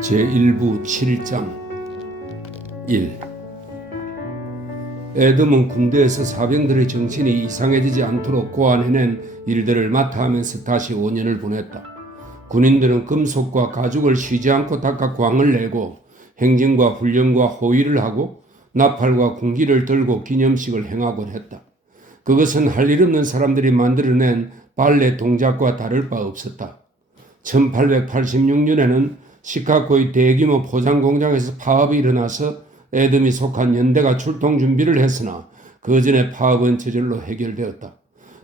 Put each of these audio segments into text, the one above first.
제1부 7장 1. 에돔은 군대에서 사병들의 정신이 이상해지지 않도록 고안해낸 일들을 맡아 하면서 다시 5년을 보냈다. 군인들은 금속과 가죽을 쉬지 않고 닦아 광을 내고 행진과 훈련과 호위를 하고 나팔과 군기를 들고 기념식을 행하곤 했다. 그것은 할 일 없는 사람들이 만들어낸 발레 동작과 다를 바 없었다. 1886년에는 시카고의 대규모 포장 공장에서 파업이 일어나서 에돔이 속한 연대가 출동 준비를 했으나 그 전에 파업은 저절로 해결되었다.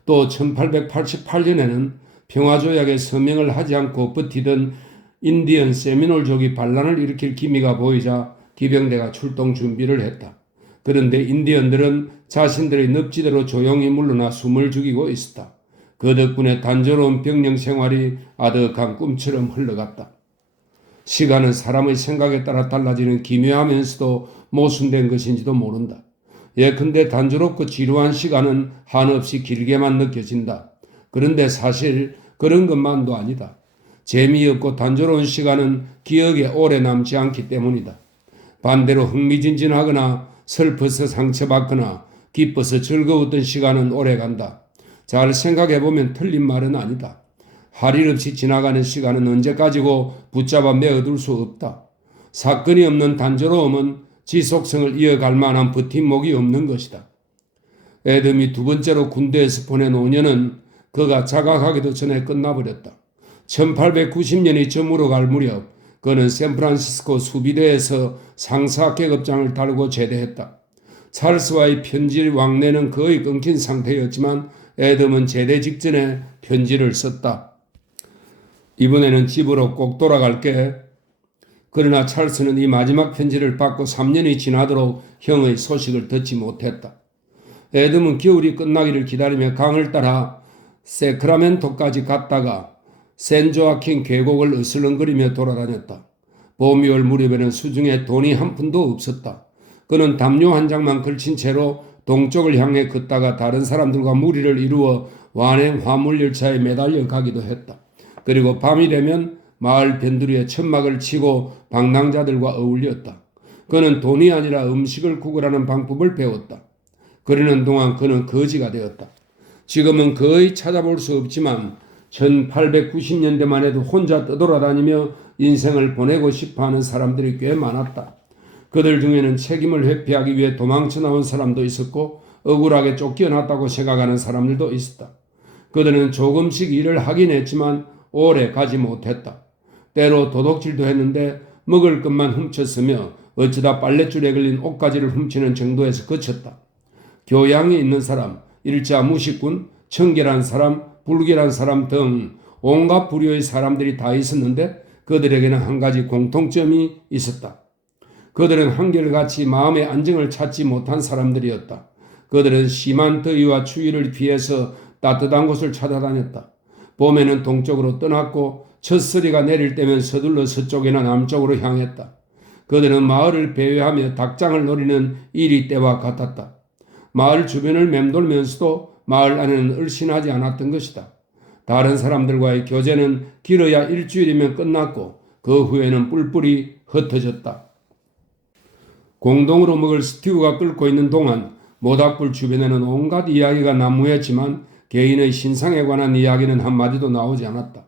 또 1888년에는 평화조약에 서명을 하지 않고 버티던 인디언 세미놀족이 반란을 일으킬 기미가 보이자 기병대가 출동 준비를 했다. 그런데 인디언들은 자신들의 늪지대로 조용히 물러나 숨을 죽이고 있었다. 그 덕분에 단조로운 병영 생활이 아득한 꿈처럼 흘러갔다. 시간은 사람의 생각에 따라 달라지는 기묘하면서도 모순된 것인지도 모른다. 예컨대 단조롭고 지루한 시간은 한없이 길게만 느껴진다. 그런데 사실 그런 것만도 아니다. 재미없고 단조로운 시간은 기억에 오래 남지 않기 때문이다. 반대로 흥미진진하거나 슬퍼서 상처받거나 기뻐서 즐거웠던 시간은 오래간다. 잘 생각해보면 틀린 말은 아니다. 할 일 없이 지나가는 시간은 언제까지고 붙잡아 메어둘 수 없다. 사건이 없는 단조로움은 지속성을 이어갈 만한 버팀목이 없는 것이다. 에돔이 두 번째로 군대에서 보낸 5년은 그가 자각하기도 전에 끝나버렸다. 1890년이 저물어갈 무렵 그는 샌프란시스코 수비대에서 상사계급장을 달고 제대했다. 찰스와의 편지 왕래는 거의 끊긴 상태였지만 에돔은 제대 직전에 편지를 썼다. 이번에는 집으로 꼭 돌아갈게. 그러나 찰스는 이 마지막 편지를 받고 3년이 지나도록 형의 소식을 듣지 못했다. 에돔은 겨울이 끝나기를 기다리며 강을 따라 세크라멘토까지 갔다가 샌조아킨 계곡을 으슬렁거리며 돌아다녔다. 봄이 올 무렵에는 수중에 돈이 한 푼도 없었다. 그는 담요 한 장만 걸친 채로 동쪽을 향해 걷다가 다른 사람들과 무리를 이루어 완행 화물열차에 매달려 가기도 했다. 그리고 밤이 되면 마을 변두리에 천막을 치고 방랑자들과 어울렸다. 그는 돈이 아니라 음식을 구걸하는 방법을 배웠다. 그러는 동안 그는 거지가 되었다. 지금은 거의 찾아볼 수 없지만 1890년대만 해도 혼자 떠돌아다니며 인생을 보내고 싶어하는 사람들이 꽤 많았다. 그들 중에는 책임을 회피하기 위해 도망쳐 나온 사람도 있었고 억울하게 쫓겨났다고 생각하는 사람들도 있었다. 그들은 조금씩 일을 하긴 했지만 오래 가지 못했다. 때로 도둑질도 했는데 먹을 것만 훔쳤으며 어쩌다 빨랫줄에 걸린 옷가지를 훔치는 정도에서 그쳤다. 교양이 있는 사람, 일자 무식군, 청결한 사람, 불결한 사람 등 온갖 부류의 사람들이 다 있었는데 그들에게는 한 가지 공통점이 있었다. 그들은 한결같이 마음의 안정을 찾지 못한 사람들이었다. 그들은 심한 더위와 추위를 피해서 따뜻한 곳을 찾아다녔다. 봄에는 동쪽으로 떠났고 첫서리가 내릴 때면 서둘러 서쪽이나 남쪽으로 향했다. 그들은 마을을 배회하며 닭장을 노리는 일이 때와 같았다. 마을 주변을 맴돌면서도 마을 안에는 얼씬하지 않았던 것이다. 다른 사람들과의 교제는 길어야 일주일이면 끝났고 그 후에는 뿔뿔이 흩어졌다. 공동으로 먹을 스티우가 끓고 있는 동안 모닥불 주변에는 온갖 이야기가 난무했지만 개인의 신상에 관한 이야기는 한마디도 나오지 않았다.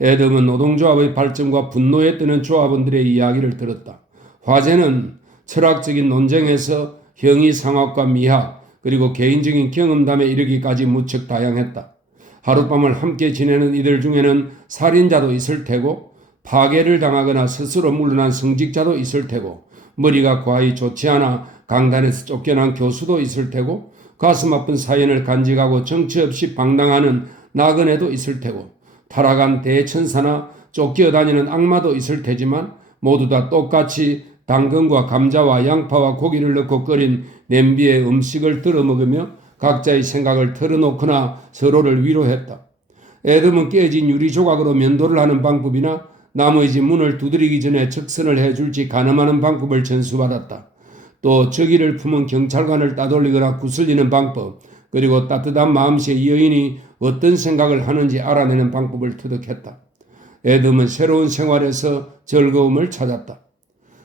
에돔은 노동조합의 발전과 분노에 뜨는 조합원들의 이야기를 들었다. 화제는 철학적인 논쟁에서 형이상학과 미학 그리고 개인적인 경험담에 이르기까지 무척 다양했다. 하룻밤을 함께 지내는 이들 중에는 살인자도 있을 테고 파괴를 당하거나 스스로 물러난 성직자도 있을 테고 머리가 과히 좋지 않아 강단에서 쫓겨난 교수도 있을 테고 가슴 아픈 사연을 간직하고 정처 없이 방랑하는 나그네도 있을 테고 타락한 대천사나 쫓겨다니는 악마도 있을 테지만 모두 다 똑같이 당근과 감자와 양파와 고기를 넣고 끓인 냄비에 음식을 덜어 먹으며 각자의 생각을 털어놓거나 서로를 위로했다. 에돔은 깨진 유리 조각으로 면도를 하는 방법이나 나무의 집 문을 두드리기 전에 적선을 해줄지 가늠하는 방법을 전수받았다. 또 저기를 품은 경찰관을 따돌리거나 구슬리는 방법, 그리고 따뜻한 마음씨의 여인이 어떤 생각을 하는지 알아내는 방법을 터득했다. 에돔은 새로운 생활에서 즐거움을 찾았다.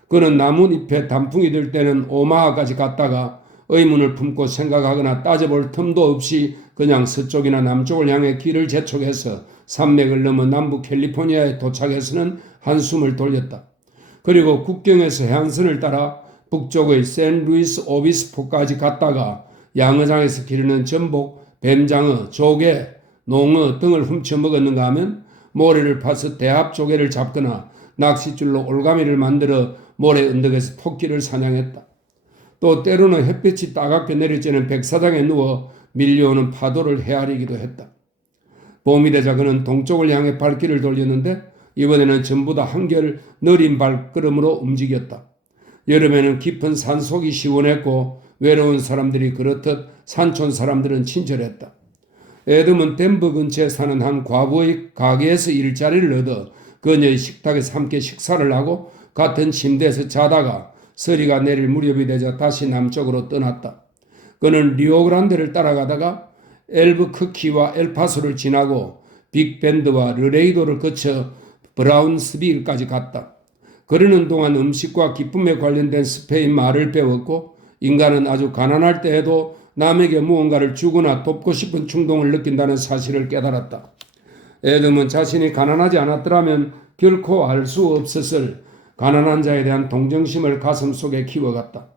그는 나뭇잎에 단풍이 들 때는 오마하까지 갔다가 의문을 품고 생각하거나 따져볼 틈도 없이 그냥 서쪽이나 남쪽을 향해 길을 재촉해서 산맥을 넘어 남부 캘리포니아에 도착해서는 한숨을 돌렸다. 그리고 국경에서 해안선을 따라 북쪽의 샌루이스 오비스포까지 갔다가 양어장에서 기르는 전복, 뱀장어, 조개, 농어 등을 훔쳐 먹었는가 하면 모래를 파서 대합 조개를 잡거나 낚싯줄로 올가미를 만들어 모래 언덕에서 토끼를 사냥했다. 또 때로는 햇볕이 따갑게 내려지는 백사장에 누워 밀려오는 파도를 헤아리기도 했다. 봄이 되자 그는 동쪽을 향해 발길을 돌렸는데 이번에는 전부 다 한결 느린 발걸음으로 움직였다. 여름에는 깊은 산속이 시원했고 외로운 사람들이 그렇듯 산촌 사람들은 친절했다. 에덤은 덴버 근처에 사는 한 과부의 가게에서 일자리를 얻어 그녀의 식탁에서 함께 식사를 하고 같은 침대에서 자다가 서리가 내릴 무렵이 되자 다시 남쪽으로 떠났다. 그는 리오그란데를 따라가다가 엘브크키와 엘파소를 지나고 빅밴드와 르레이도를 거쳐 브라운스빌까지 갔다. 그러는 동안 음식과 기쁨에 관련된 스페인 말을 배웠고 인간은 아주 가난할 때에도 남에게 무언가를 주거나 돕고 싶은 충동을 느낀다는 사실을 깨달았다. 에덤은 자신이 가난하지 않았더라면 결코 알 수 없었을 가난한 자에 대한 동정심을 가슴속에 키워갔다.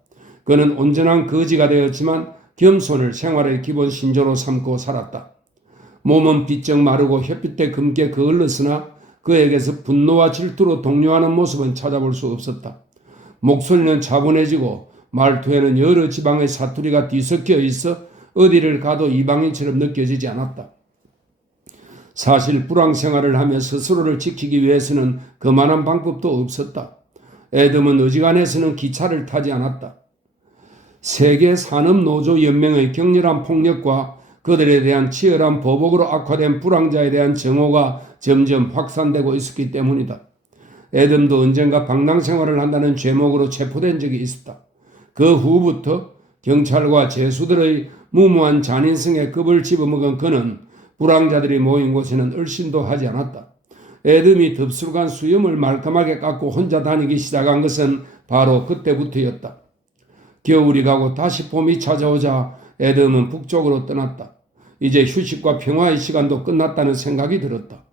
그는 온전한 거지가 되었지만 겸손을 생활의 기본 신조로 삼고 살았다. 몸은 비쩍 마르고 햇빛에 검게 그을렀으나 그에게서 분노와 질투로 동요하는 모습은 찾아볼 수 없었다. 목소리는 차분해지고 말투에는 여러 지방의 사투리가 뒤섞여 있어 어디를 가도 이방인처럼 느껴지지 않았다. 사실 불황 생활을 하며 스스로를 지키기 위해서는 그만한 방법도 없었다. 에덤은 어지간해서는 기차를 타지 않았다. 세계 산업노조연맹의 격렬한 폭력과 그들에 대한 치열한 보복으로 악화된 불황자에 대한 정오가 점점 확산되고 있었기 때문이다. 에덤도 언젠가 방랑 생활을 한다는 죄목으로 체포된 적이 있었다. 그 후부터 경찰과 죄수들의 무모한 잔인성에 겁을 집어먹은 그는 불황자들이 모인 곳에는 얼씬도 하지 않았다. 에덤이 덥수룩한 수염을 말끔하게 깎고 혼자 다니기 시작한 것은 바로 그때부터였다. 겨울이 가고 다시 봄이 찾아오자 에덤은 북쪽으로 떠났다. 이제 휴식과 평화의 시간도 끝났다는 생각이 들었다.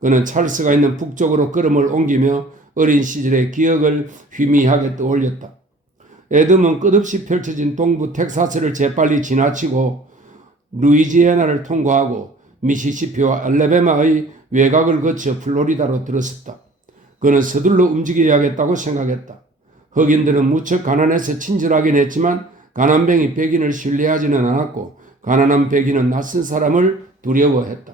그는 찰스가 있는 북쪽으로 걸음을 옮기며 어린 시절의 기억을 희미하게 떠올렸다. 에덤은 끝없이 펼쳐진 동부 텍사스를 재빨리 지나치고 루이지애나를 통과하고 미시시피와 알라바마의 외곽을 거쳐 플로리다로 들어섰다. 그는 서둘러 움직여야겠다고 생각했다. 흑인들은 무척 가난해서 친절하긴 했지만 가난뱅이 백인을 신뢰하지는 않았고 가난한 백인은 낯선 사람을 두려워했다.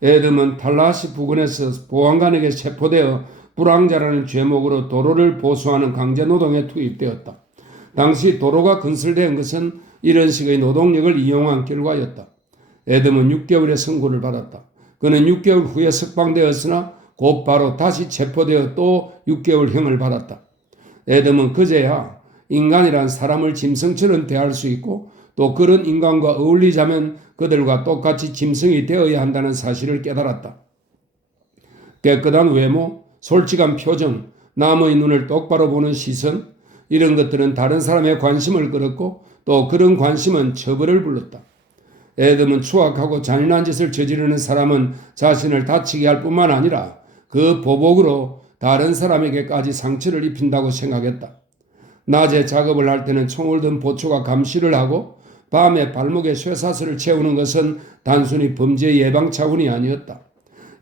에덤은 탈라시 부근에서 보안관에게 체포되어 불황자라는 죄목으로 도로를 보수하는 강제노동에 투입되었다. 당시 도로가 건설된 것은 이런 식의 노동력을 이용한 결과였다. 에덤은 6개월의 선고를 받았다. 그는 6개월 후에 석방되었으나 곧바로 다시 체포되어 또 6개월형을 받았다. 에덤은 그제야 인간이란 사람을 짐승처럼 대할 수 있고 또 그런 인간과 어울리자면 그들과 똑같이 짐승이 되어야 한다는 사실을 깨달았다. 깨끗한 외모, 솔직한 표정, 남의 눈을 똑바로 보는 시선, 이런 것들은 다른 사람의 관심을 끌었고 또 그런 관심은 처벌을 불렀다. 에덤은 추악하고 잔인한 짓을 저지르는 사람은 자신을 다치게 할 뿐만 아니라 그 보복으로 다른 사람에게까지 상처를 입힌다고 생각했다. 낮에 작업을 할 때는 총을 든 보초가 감시를 하고 밤에 발목에 쇠사슬을 채우는 것은 단순히 범죄 예방 차원이 아니었다.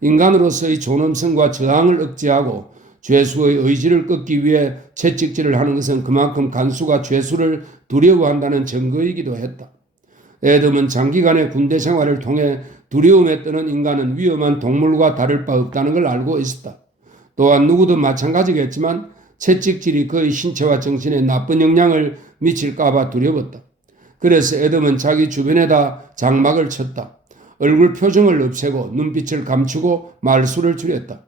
인간으로서의 존엄성과 저항을 억제하고 죄수의 의지를 꺾기 위해 채찍질을 하는 것은 그만큼 간수가 죄수를 두려워한다는 증거이기도 했다. 에덤은 장기간의 군대 생활을 통해 두려움에 떠는 인간은 위험한 동물과 다를 바 없다는 걸 알고 있었다. 또한 누구도 마찬가지겠지만 채찍질이 그의 신체와 정신에 나쁜 영향을 미칠까 봐 두려웠다. 그래서 에덤은 자기 주변에다 장막을 쳤다. 얼굴 표정을 없애고 눈빛을 감추고 말수를 줄였다.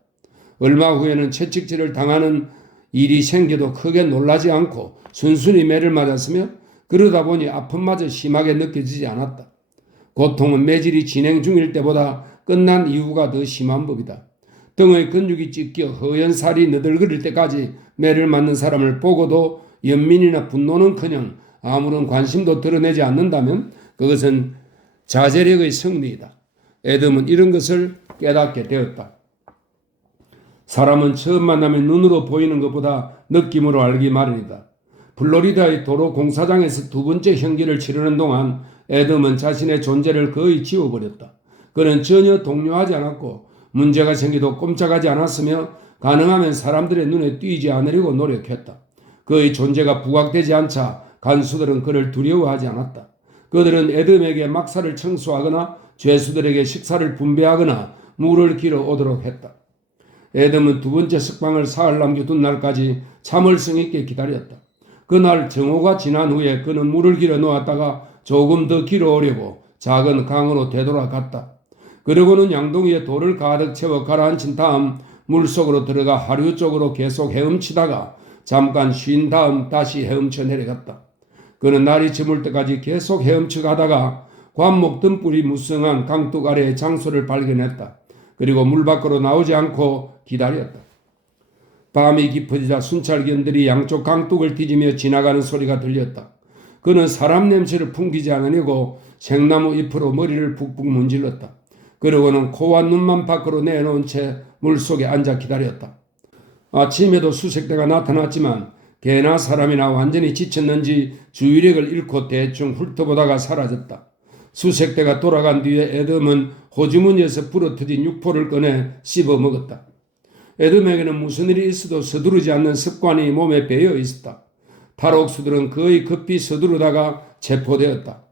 얼마 후에는 채찍질을 당하는 일이 생겨도 크게 놀라지 않고 순순히 매를 맞았으며 그러다 보니 아픔마저 심하게 느껴지지 않았다. 고통은 매질이 진행 중일 때보다 끝난 이후가 더 심한 법이다. 등의 근육이 찢겨 허연 살이 너덜거릴 때까지 매를 맞는 사람을 보고도 연민이나 분노는커녕 아무런 관심도 드러내지 않는다면 그것은 자제력의 승리이다. 에돔은 이런 것을 깨닫게 되었다. 사람은 처음 만나면 눈으로 보이는 것보다 느낌으로 알기 마련이다. 플로리다의 도로 공사장에서 두 번째 형기를 치르는 동안 에돔은 자신의 존재를 거의 지워버렸다. 그는 전혀 동요하지 않았고 문제가 생기도 꼼짝하지 않았으며 가능하면 사람들의 눈에 띄지 않으려고 노력했다. 그의 존재가 부각되지 않자 간수들은 그를 두려워하지 않았다. 그들은 에돔에게 막사를 청소하거나 죄수들에게 식사를 분배하거나 물을 길어 오도록 했다. 에돔은 두 번째 석방을 사흘 남겨둔 날까지 참을성 있게 기다렸다. 그날 정오가 지난 후에 그는 물을 길어 놓았다가 조금 더 길어 오려고 작은 강으로 되돌아갔다. 그러고는 양동이에 돌을 가득 채워 가라앉힌 다음 물속으로 들어가 하류 쪽으로 계속 헤엄치다가 잠깐 쉰 다음 다시 헤엄쳐 내려갔다. 그는 날이 저물 때까지 계속 헤엄쳐 가다가 관목 등불이 무성한 강둑 아래의 장소를 발견했다. 그리고 물 밖으로 나오지 않고 기다렸다. 밤이 깊어지자 순찰견들이 양쪽 강둑을 뒤지며 지나가는 소리가 들렸다. 그는 사람 냄새를 풍기지 않으려고 생나무 잎으로 머리를 푹푹 문질렀다. 그러고는 코와 눈만 밖으로 내놓은 채 물속에 앉아 기다렸다. 아침에도 수색대가 나타났지만 개나 사람이나 완전히 지쳤는지 주의력을 잃고 대충 훑어보다가 사라졌다. 수색대가 돌아간 뒤에 에돔은 호주머니에서 부러뜨린 육포를 꺼내 씹어 먹었다. 에돔에게는 무슨 일이 있어도 서두르지 않는 습관이 몸에 배어 있었다. 탈옥수들은 거의 급히 서두르다가 체포되었다.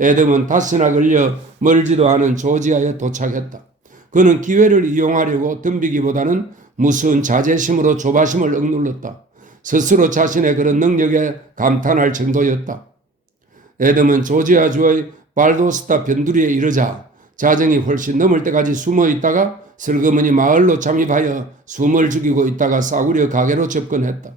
에돔은 다스나 걸려 멀지도 않은 조지아에 도착했다. 그는 기회를 이용하려고 덤비기보다는 무서운 자제심으로 조바심을 억눌렀다. 스스로 자신의 그런 능력에 감탄할 정도였다. 에돔은 조지아주의 발도스타 변두리에 이르자 자정이 훨씬 넘을 때까지 숨어 있다가 슬그머니 마을로 잠입하여 숨을 죽이고 있다가 싸구려 가게로 접근했다.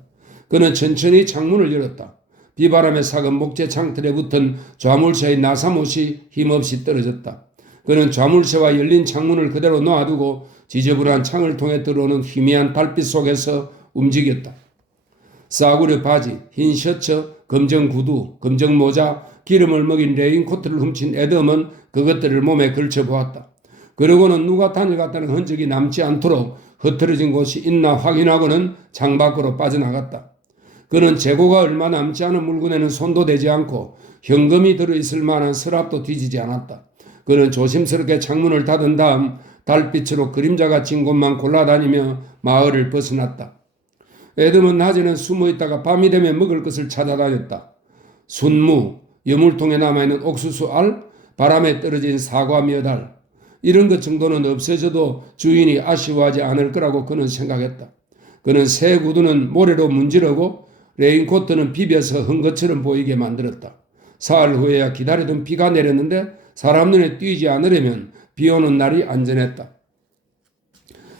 그는 천천히 창문을 열었다. 비바람에 삭은 목재 창틀에 붙은 좌물쇠의 나사못이 힘없이 떨어졌다. 그는 좌물쇠와 열린 창문을 그대로 놔두고 지저분한 창을 통해 들어오는 희미한 달빛 속에서 움직였다. 싸구려 바지, 흰 셔츠, 검정 구두, 검정 모자, 기름을 먹인 레인코트를 훔친 에돔은 그것들을 몸에 걸쳐보았다. 그러고는 누가 다녀갔다는 흔적이 남지 않도록 흐트러진 곳이 있나 확인하고는 창밖으로 빠져나갔다. 그는 재고가 얼마 남지 않은 물건에는 손도 대지 않고 현금이 들어있을 만한 서랍도 뒤지지 않았다. 그는 조심스럽게 창문을 닫은 다음 달빛으로 그림자가 진 곳만 골라다니며 마을을 벗어났다. 에돔은 낮에는 숨어있다가 밤이 되면 먹을 것을 찾아다녔다. 순무, 여물통에 남아있는 옥수수 알, 바람에 떨어진 사과 몇 알, 이런 것 정도는 없어져도 주인이 아쉬워하지 않을 거라고 그는 생각했다. 그는 새 구두는 모래로 문지르고 레인코트는 비벼서 헌 것처럼 보이게 만들었다. 사흘 후에야 기다리던 비가 내렸는데 사람 눈에 띄지 않으려면 비 오는 날이 안전했다.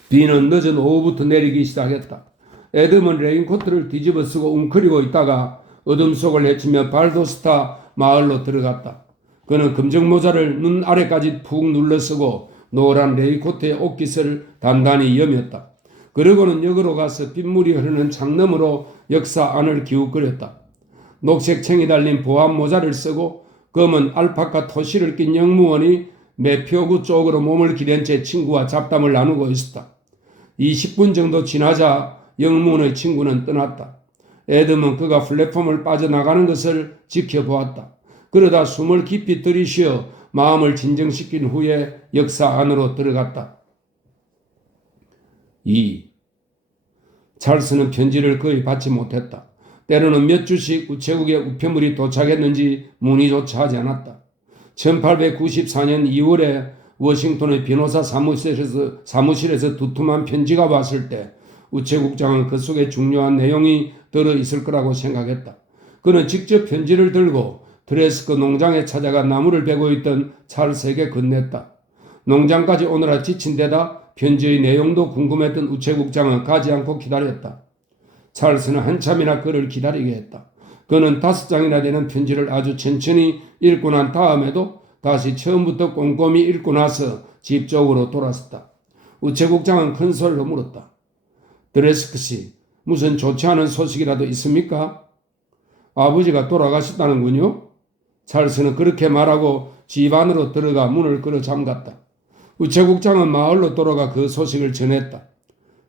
비는 늦은 오후부터 내리기 시작했다. 에돔은 레인코트를 뒤집어 쓰고 웅크리고 있다가 어둠 속을 헤치며 발도스타 마을로 들어갔다. 그는 검정 모자를 눈 아래까지 푹 눌러 쓰고 노란 레인코트의 옷깃을 단단히 여몄다. 그러고는 역으로 가서 빗물이 흐르는 창너머로 역사 안을 기웃거렸다. 녹색 챙이 달린 보안 모자를 쓰고 검은 알파카 토시를 낀 영무원이 매표구 쪽으로 몸을 기댄 채 친구와 잡담을 나누고 있었다. 20분 정도 지나자 영무원의 친구는 떠났다. 에돔은 그가 플랫폼을 빠져나가는 것을 지켜보았다. 그러다 숨을 깊이 들이쉬어 마음을 진정시킨 후에 역사 안으로 들어갔다. 2. 찰스는 편지를 거의 받지 못했다. 때로는 몇 주씩 우체국에 우편물이 도착했는지 문의조차 하지 않았다. 1894년 2월에 워싱턴의 변호사 사무실에서 두툼한 편지가 왔을 때 우체국장은 그 속에 중요한 내용이 들어있을 거라고 생각했다. 그는 직접 편지를 들고 드레스크 농장에 찾아가 나무를 베고 있던 찰스에게 건넸다. 농장까지 오느라 지친 데다 편지의 내용도 궁금했던 우체국장은 가지 않고 기다렸다. 찰스는 한참이나 그를 기다리게 했다. 그는 5장이나 되는 편지를 아주 천천히 읽고 난 다음에도 다시 처음부터 꼼꼼히 읽고 나서 집 쪽으로 돌아섰다. 우체국장은 큰 소리로 물었다. 드레스크 씨, 무슨 좋지 않은 소식이라도 있습니까? 아버지가 돌아가셨다는군요. 찰스는 그렇게 말하고 집 안으로 들어가 문을 끌어 잠갔다. 우체국장은 마을로 돌아가 그 소식을 전했다.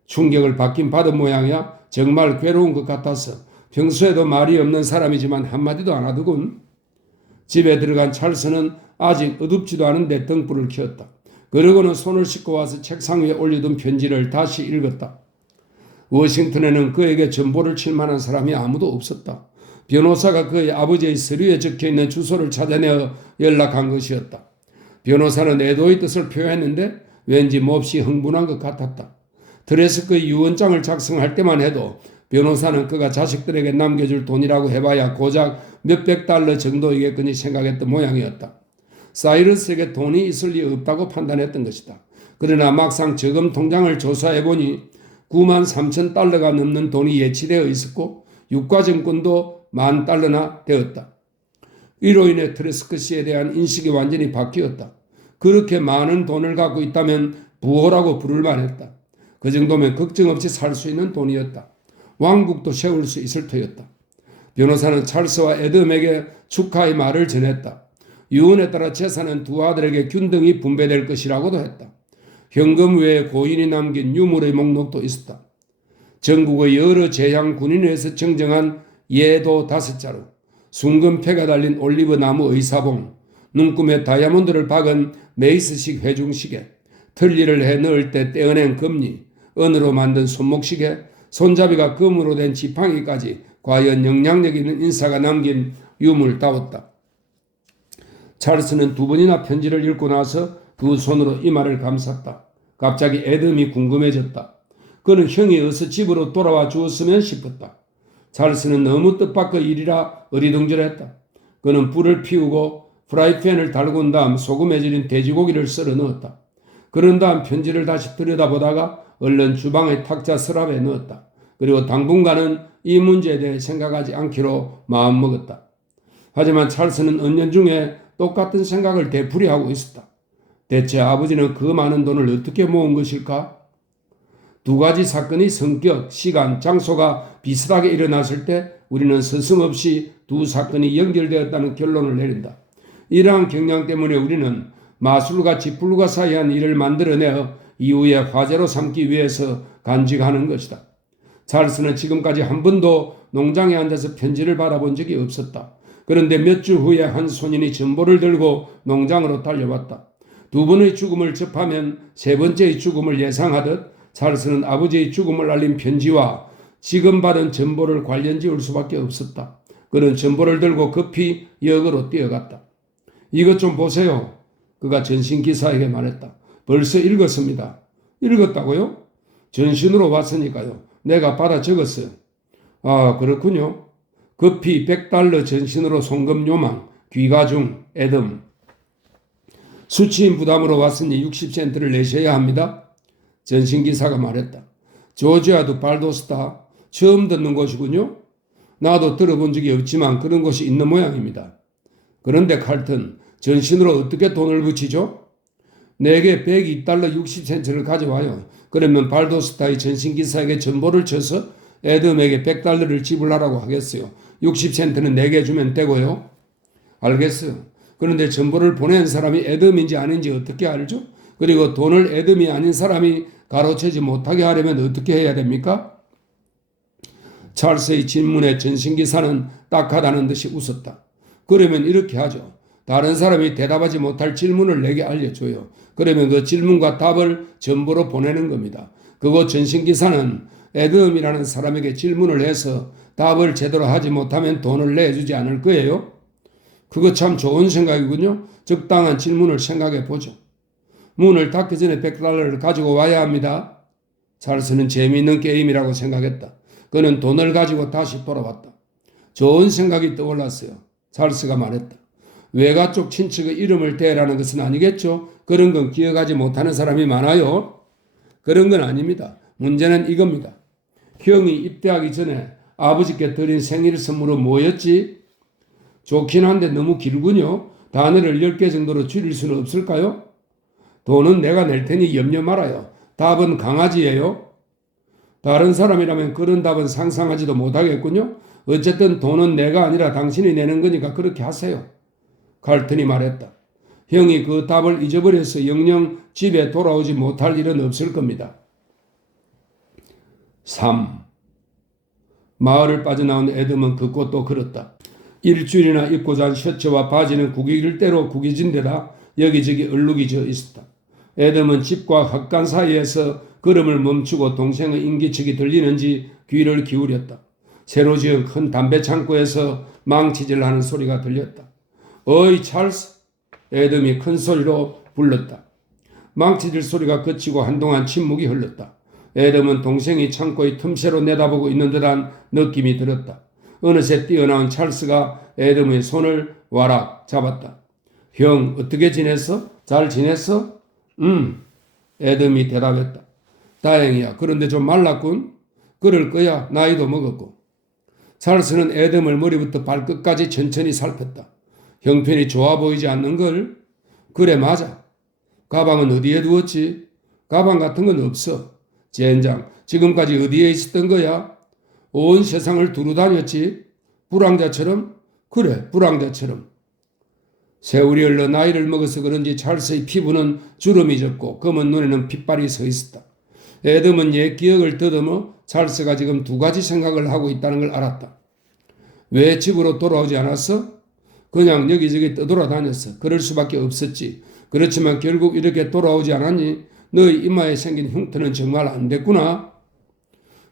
충격을 받긴 받은 모양이야. 정말 괴로운 것 같아서 평소에도 말이 없는 사람이지만 한마디도 안 하더군. 집에 들어간 찰스는 아직 어둡지도 않은데 등불을 켰다. 그러고는 손을 씻고 와서 책상 위에 올려둔 편지를 다시 읽었다. 워싱턴에는 그에게 전보를 칠 만한 사람이 아무도 없었다. 변호사가 그의 아버지의 서류에 적혀있는 주소를 찾아내어 연락한 것이었다. 변호사는 애도의 뜻을 표했는데 왠지 몹시 흥분한 것 같았다. 드레스크의 유언장을 작성할 때만 해도 변호사는 그가 자식들에게 남겨줄 돈이라고 해봐야 고작 몇백 달러 정도이겠거니 생각했던 모양이었다. 사이러스에게 돈이 있을 리 없다고 판단했던 것이다. 그러나 막상 저금 통장을 조사해보니 9만 3천 달러가 넘는 돈이 예치되어 있었고 유가증권도 10,000달러나 되었다. 이로 인해 트레스크 씨에 대한 인식이 완전히 바뀌었다. 그렇게 많은 돈을 갖고 있다면 부호라고 부를 만했다. 그 정도면 걱정 없이 살 수 있는 돈이었다. 왕국도 세울 수 있을 터였다. 변호사는 찰스와 애덤에게 축하의 말을 전했다. 유언에 따라 재산은 두 아들에게 균등히 분배될 것이라고도 했다. 현금 외에 고인이 남긴 유물의 목록도 있었다. 전국의 여러 제향 군인회에서 정정한 예도 5자루, 순금패가 달린 올리브 나무 의사봉, 눈금에 다이아몬드를 박은 메이스식 회중시계, 틀니를 해 넣을 때 떼어낸 금리, 은으로 만든 손목시계, 손잡이가 금으로 된 지팡이까지 과연 영향력 있는 인사가 남긴 유물다웠다. 찰스는 2번이나 편지를 읽고 나서 두 손으로 이마를 감쌌다. 갑자기 애덤이 궁금해졌다. 그는 형이 어서 집으로 돌아와 주었으면 싶었다. 찰스는 너무 뜻밖의 일이라 어리둥절했다. 그는 불을 피우고 프라이팬을 달군 다음 소금에 절인 돼지고기를 썰어 넣었다. 그런 다음 편지를 다시 들여다보다가 얼른 주방의 탁자 서랍에 넣었다. 그리고 당분간은 이 문제에 대해 생각하지 않기로 마음먹었다. 하지만 찰스는 은연중에 똑같은 생각을 되풀이하고 있었다. 대체 아버지는 그 많은 돈을 어떻게 모은 것일까? 두 가지 사건이 성격, 시간, 장소가 비슷하게 일어났을 때 우리는 서슴없이 두 사건이 연결되었다는 결론을 내린다. 이러한 경향 때문에 우리는 마술같이 불가사의한 일을 만들어내어 이후에 화제로 삼기 위해서 간직하는 것이다. 찰스는 지금까지 한 번도 농장에 앉아서 편지를 받아본 적이 없었다. 그런데 몇 주 후에 한 손인이 전보를 들고 농장으로 달려왔다. 두 번의 죽음을 접하면 세 번째의 죽음을 예상하듯 찰스는 아버지의 죽음을 알린 편지와 지금 받은 전보를 관련지을 수밖에 없었다. 그는 전보를 들고 급히 역으로 뛰어갔다. 이것 좀 보세요. 그가 전신기사에게 말했다. 벌써 읽었습니다. 읽었다고요? 전신으로 왔으니까요. 내가 받아 적었어요. 아, 그렇군요. 급히 100달러 전신으로 송금 요망, 귀가중, 애덤. 수치인 부담으로 왔으니 60센트를 내셔야 합니다. 전신기사가 말했다. 조지아도 발도스타 처음 듣는 곳이군요. 나도 들어본 적이 없지만 그런 곳이 있는 모양입니다. 그런데 칼튼, 전신으로 어떻게 돈을 붙이죠? 내게 102달러 60센트를 가져와요. 그러면 발도스타의 전신기사에게 전보를 쳐서 애덤에게 100달러를 지불하라고 하겠어요. 60센트는 내게 주면 되고요. 알겠어요. 그런데 전보를 보낸 사람이 애덤인지 아닌지 어떻게 알죠? 그리고 돈을 애덤이 아닌 사람이 가로채지 못하게 하려면 어떻게 해야 됩니까? 찰스의 질문에 전신기사는 딱하다는 듯이 웃었다. 그러면 이렇게 하죠. 다른 사람이 대답하지 못할 질문을 내게 알려줘요. 그러면 그 질문과 답을 전보로 보내는 겁니다. 그곳 전신기사는 애덤이라는 사람에게 질문을 해서 답을 제대로 하지 못하면 돈을 내주지 않을 거예요. 그거 참 좋은 생각이군요. 적당한 질문을 생각해 보죠. 문을 닫기 전에 100달러를 가지고 와야 합니다. 찰스는 재미있는 게임이라고 생각했다. 그는 돈을 가지고 다시 돌아왔다. 좋은 생각이 떠올랐어요. 찰스가 말했다. 외가 쪽 친척의 이름을 대라는 것은 아니겠죠? 그런 건 기억하지 못하는 사람이 많아요. 그런 건 아닙니다. 문제는 이겁니다. 형이 입대하기 전에 아버지께 드린 생일 선물은 뭐였지? 좋긴 한데 너무 길군요. 단어를 10개 정도로 줄일 수는 없을까요? 돈은 내가 낼 테니 염려 말아요. 답은 강아지예요? 다른 사람이라면 그런 답은 상상하지도 못하겠군요. 어쨌든 돈은 내가 아니라 당신이 내는 거니까 그렇게 하세요. 갈튼이 말했다. 형이 그 답을 잊어버려서 영영 집에 돌아오지 못할 일은 없을 겁니다. 3. 마을을 빠져나온 애덤은 걷고 또 걸었다. 일주일이나 입고 잔 셔츠와 바지는 구기를 대로 구겨진 데다 여기저기 얼룩이 져 있었다. 애덤은 집과 헛간 사이에서 걸음을 멈추고 동생의 인기척이 들리는지 귀를 기울였다. 새로 지은 큰 담배 창고에서 망치질하는 소리가 들렸다. 어이 찰스! 애덤이 큰 소리로 불렀다. 망치질 소리가 그치고 한동안 침묵이 흘렀다. 애덤은 동생이 창고의 틈새로 내다보고 있는 듯한 느낌이 들었다. 어느새 뛰어나온 찰스가 애덤의 손을 와락 잡았다. 형, 어떻게 지냈어? 잘 지냈어? 애덤이 대답했다. 다행이야. 그런데 좀 말랐군. 그럴 거야. 나이도 먹었고. 찰스는 애덤을 머리부터 발끝까지 천천히 살폈다. 형편이 좋아 보이지 않는 걸? 그래, 맞아. 가방은 어디에 두었지? 가방 같은 건 없어. 젠장, 지금까지 어디에 있었던 거야? 온 세상을 두루 다녔지? 불황자처럼? 그래, 불황자처럼. 세월이 흘러 나이를 먹어서 그런지 찰스의 피부는 주름이 졌고 검은 눈에는 핏발이 서 있었다. 애덤은 옛 기억을 더듬어 찰스가 지금 두 가지 생각을 하고 있다는 걸 알았다. 왜 집으로 돌아오지 않았어? 그냥 여기저기 떠돌아다녔어. 그럴 수밖에 없었지. 그렇지만 결국 이렇게 돌아오지 않았니? 너의 이마에 생긴 흉터는 정말 안 됐구나.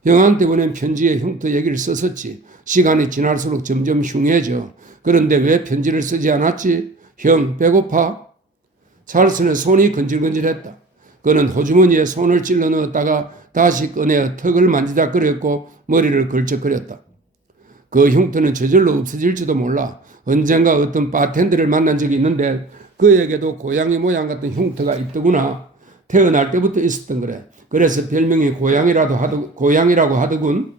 형한테 보낸 편지에 흉터 얘기를 썼었지. 시간이 지날수록 점점 흉해져. 그런데 왜 편지를 쓰지 않았지? 형, 배고파? 찰스는 손이 건질건질했다. 그는 호주머니에 손을 찔러 넣었다가 다시 꺼내 턱을 만지작거렸고 머리를 걸쩍거렸다. 그 흉터는 저절로 없어질지도 몰라. 언젠가 어떤 바텐더를 만난 적이 있는데 그에게도 고양이 모양 같은 흉터가 있더구나. 태어날 때부터 있었던 거래. 그래서 별명이 고양이라고 하더군.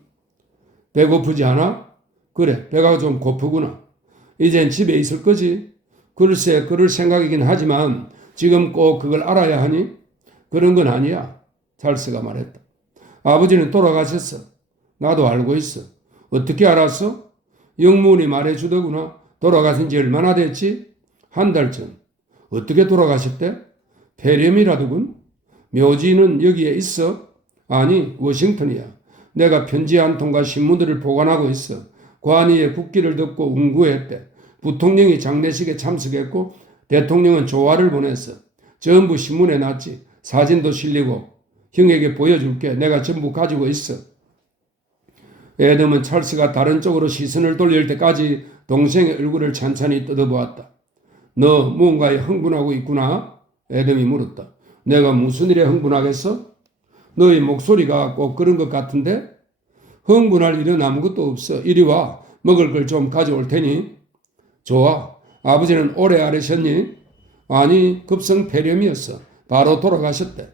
배고프지 않아? 그래, 배가 좀 고프구나. 이젠 집에 있을 거지? 글쎄, 그럴 생각이긴 하지만 지금 꼭 그걸 알아야 하니? 그런 건 아니야. 찰스가 말했다. 아버지는 돌아가셨어. 나도 알고 있어. 어떻게 알았어? 영문이 말해주더구나. 돌아가신 지 얼마나 됐지? 한 달 전. 어떻게 돌아가셨대? 폐렴이라더군. 묘지는 여기에 있어? 아니, 워싱턴이야. 내가 편지 한 통과 신문들을 보관하고 있어. 관이의 국기를 덮고 운구했대. 부통령이 장례식에 참석했고 대통령은 조화를 보냈어. 전부 신문에 났지. 사진도 실리고 형에게 보여줄게. 내가 전부 가지고 있어. 애덤은 찰스가 다른 쪽으로 시선을 돌릴 때까지 동생의 얼굴을 찬찬히 뜯어보았다. 너 무언가에 흥분하고 있구나? 애덤이 물었다. 내가 무슨 일에 흥분하겠어? 너의 목소리가 꼭 그런 것 같은데? 흥분할 일은 아무것도 없어. 이리 와. 먹을 걸 좀 가져올 테니. 좋아. 아버지는 오래 앓으셨니? 아니, 급성 폐렴이었어. 바로 돌아가셨대.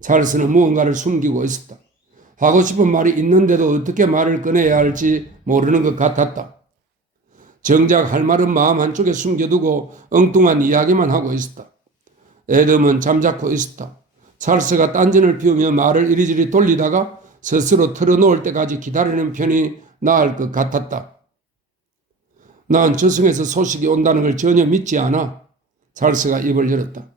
찰스는 무언가를 숨기고 있었다. 하고 싶은 말이 있는데도 어떻게 말을 꺼내야 할지 모르는 것 같았다. 정작 할 말은 마음 한쪽에 숨겨두고 엉뚱한 이야기만 하고 있었다. 애덤은 잠자코 있었다. 찰스가 딴전을 피우며 말을 이리저리 돌리다가 스스로 털어놓을 때까지 기다리는 편이 나을 것 같았다. 난 저승에서 소식이 온다는 걸 전혀 믿지 않아. 찰스가 입을 열었다.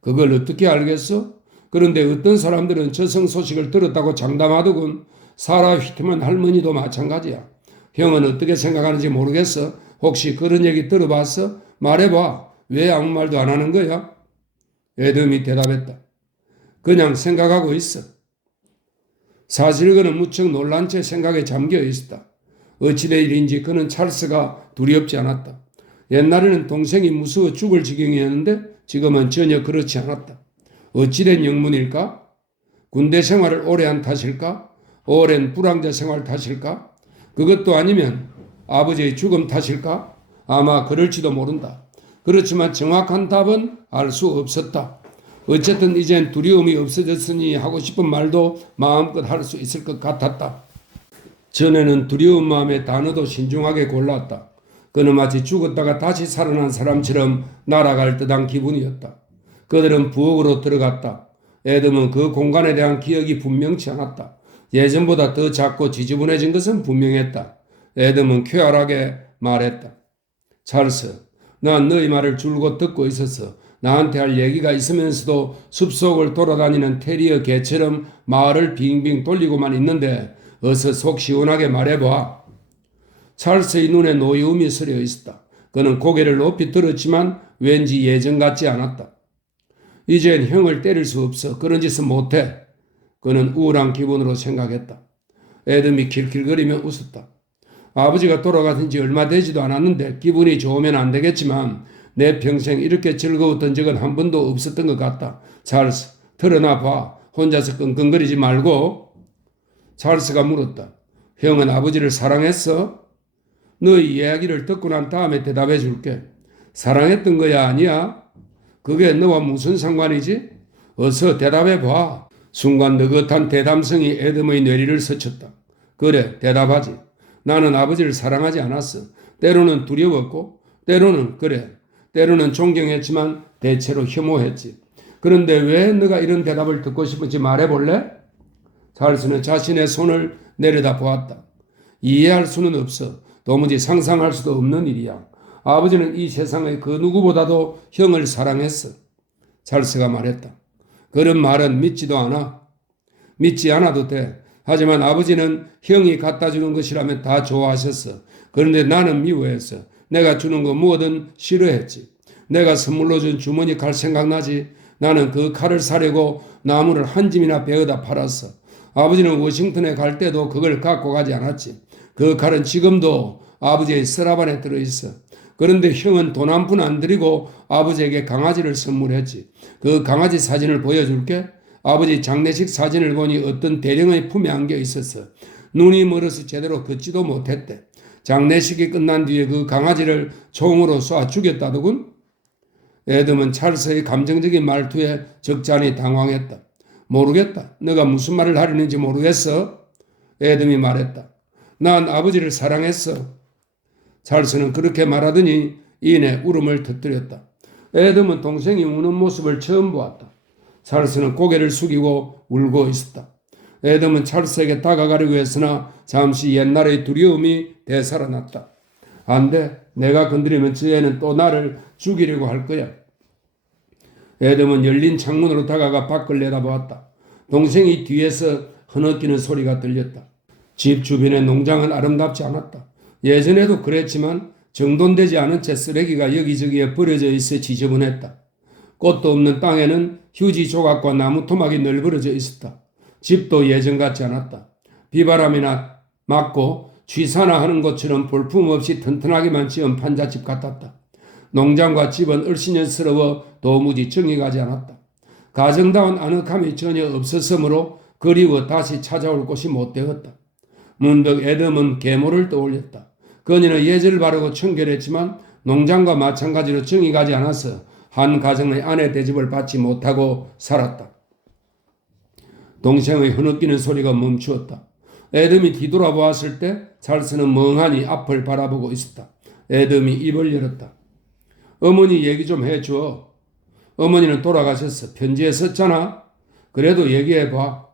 그걸 어떻게 알겠어? 그런데 어떤 사람들은 저승 소식을 들었다고 장담하더군. 사라 휘트만 할머니도 마찬가지야. 형은 어떻게 생각하는지 모르겠어. 혹시 그런 얘기 들어봤어? 말해봐. 왜 아무 말도 안 하는 거야? 애덤이 대답했다. 그냥 생각하고 있어. 사실 그는 무척 놀란 채 생각에 잠겨 있었다. 어찌된 일인지 그는 찰스가 두렵지 않았다. 옛날에는 동생이 무서워 죽을 지경이었는데 지금은 전혀 그렇지 않았다. 어찌된 영문일까? 군대 생활을 오래 한 탓일까? 오랜 불황자 생활 탓일까? 그것도 아니면 아버지의 죽음 탓일까? 아마 그럴지도 모른다. 그렇지만 정확한 답은 알 수 없었다. 어쨌든 이젠 두려움이 없어졌으니 하고 싶은 말도 마음껏 할 수 있을 것 같았다. 전에는 두려운 마음에 단어도 신중하게 골랐다. 그는 마치 죽었다가 다시 살아난 사람처럼 날아갈 듯한 기분이었다. 그들은 부엌으로 들어갔다. 에덤은 그 공간에 대한 기억이 분명치 않았다. 예전보다 더 작고 지저분해진 것은 분명했다. 에덤은 쾌활하게 말했다. 찰스, 난 너희 말을 줄곧 듣고 있었어. 나한테 할 얘기가 있으면서도 숲속을 돌아다니는 테리어 개처럼 말을 빙빙 돌리고만 있는데 어서 속 시원하게 말해봐. 찰스의 눈에 노여움이 서려 있었다. 그는 고개를 높이 들었지만 왠지 예전 같지 않았다. 이젠 형을 때릴 수 없어. 그런 짓은 못해. 그는 우울한 기분으로 생각했다. 에덤이 킬킬거리며 웃었다. 아버지가 돌아가신 지 얼마 되지도 않았는데 기분이 좋으면 안 되겠지만 내 평생 이렇게 즐거웠던 적은 한 번도 없었던 것 같다. 찰스, 드러나 봐. 혼자서 끙끙거리지 말고. 찰스가 물었다. 형은 아버지를 사랑했어? 너의 이야기를 듣고 난 다음에 대답해 줄게. 사랑했던 거야 아니야? 그게 너와 무슨 상관이지? 어서 대답해 봐. 순간 느긋한 대담성이 에덤의 뇌리를 스쳤다. 그래, 대답하지. 나는 아버지를 사랑하지 않았어. 때로는 두려웠고, 때로는 존경했지만 대체로 혐오했지. 그런데 왜 너가 이런 대답을 듣고 싶은지 말해볼래? 찰스는 자신의 손을 내려다 보았다. 이해할 수는 없어. 도무지 상상할 수도 없는 일이야. 아버지는 이 세상의 그 누구보다도 형을 사랑했어. 찰스가 말했다. 그런 말은 믿지도 않아. 믿지 않아도 돼. 하지만 아버지는 형이 갖다 주는 것이라면 다 좋아하셨어. 그런데 나는 미워했어. 내가 주는 거 뭐든 싫어했지. 내가 선물로 준 주머니 칼 생각나지? 나는 그 칼을 사려고 나무를 한 짐이나 베어다 팔았어. 아버지는 워싱턴에 갈 때도 그걸 갖고 가지 않았지. 그 칼은 지금도 아버지의 서랍 안에 들어있어. 그런데 형은 돈 한 푼 안 들이고 아버지에게 강아지를 선물했지. 그 강아지 사진을 보여줄게. 아버지 장례식 사진을 보니 어떤 대령의 품에 안겨 있었어. 눈이 멀어서 제대로 걷지도 못했대. 장례식이 끝난 뒤에 그 강아지를 총으로 쏴 죽였다더군. 에덤은 찰스의 감정적인 말투에 적잖이 당황했다. 모르겠다. 너가 무슨 말을 하려는지 모르겠어. 에덤이 말했다. 난 아버지를 사랑했어. 찰스는 그렇게 말하더니 이내 울음을 터뜨렸다. 에덤은 동생이 우는 모습을 처음 보았다. 찰스는 고개를 숙이고 울고 있었다. 에덤은 찰스에게 다가가려고 했으나 잠시 옛날의 두려움이 되살아났다. 안 돼. 내가 건드리면 저 애는 또 나를 죽이려고 할 거야. 에덤은 열린 창문으로 다가가 밖을 내다보았다. 동생이 뒤에서 흐느끼는 소리가 들렸다. 집 주변의 농장은 아름답지 않았다. 예전에도 그랬지만 정돈되지 않은 채 쓰레기가 여기저기에 버려져 있어 지저분했다. 꽃도 없는 땅에는 휴지 조각과 나무 토막이 널브러져 있었다. 집도 예전 같지 않았다. 비바람이나 맞고 쥐사나 하는 것처럼 볼품없이 튼튼하게만 지은 판잣집 같았다. 농장과 집은 얼씬년스러워 도무지 정이 가지 않았다. 가정다운 아늑함이 전혀 없었으므로 그리워 다시 찾아올 곳이 못 되었다. 문득 에덤은 계모를 떠올렸다. 그녀는 예절을 바르고 청결했지만 농장과 마찬가지로 정이 가지 않아서 한 가정의 아내 대접을 받지 못하고 살았다. 동생의 흐느끼는 소리가 멈추었다. 에덤이 뒤돌아보았을 때 찰스는 멍하니 앞을 바라보고 있었다. 에덤이 입을 열었다. 어머니 얘기 좀 해줘. 어머니는 돌아가셨어. 편지에 썼잖아. 그래도 얘기해봐.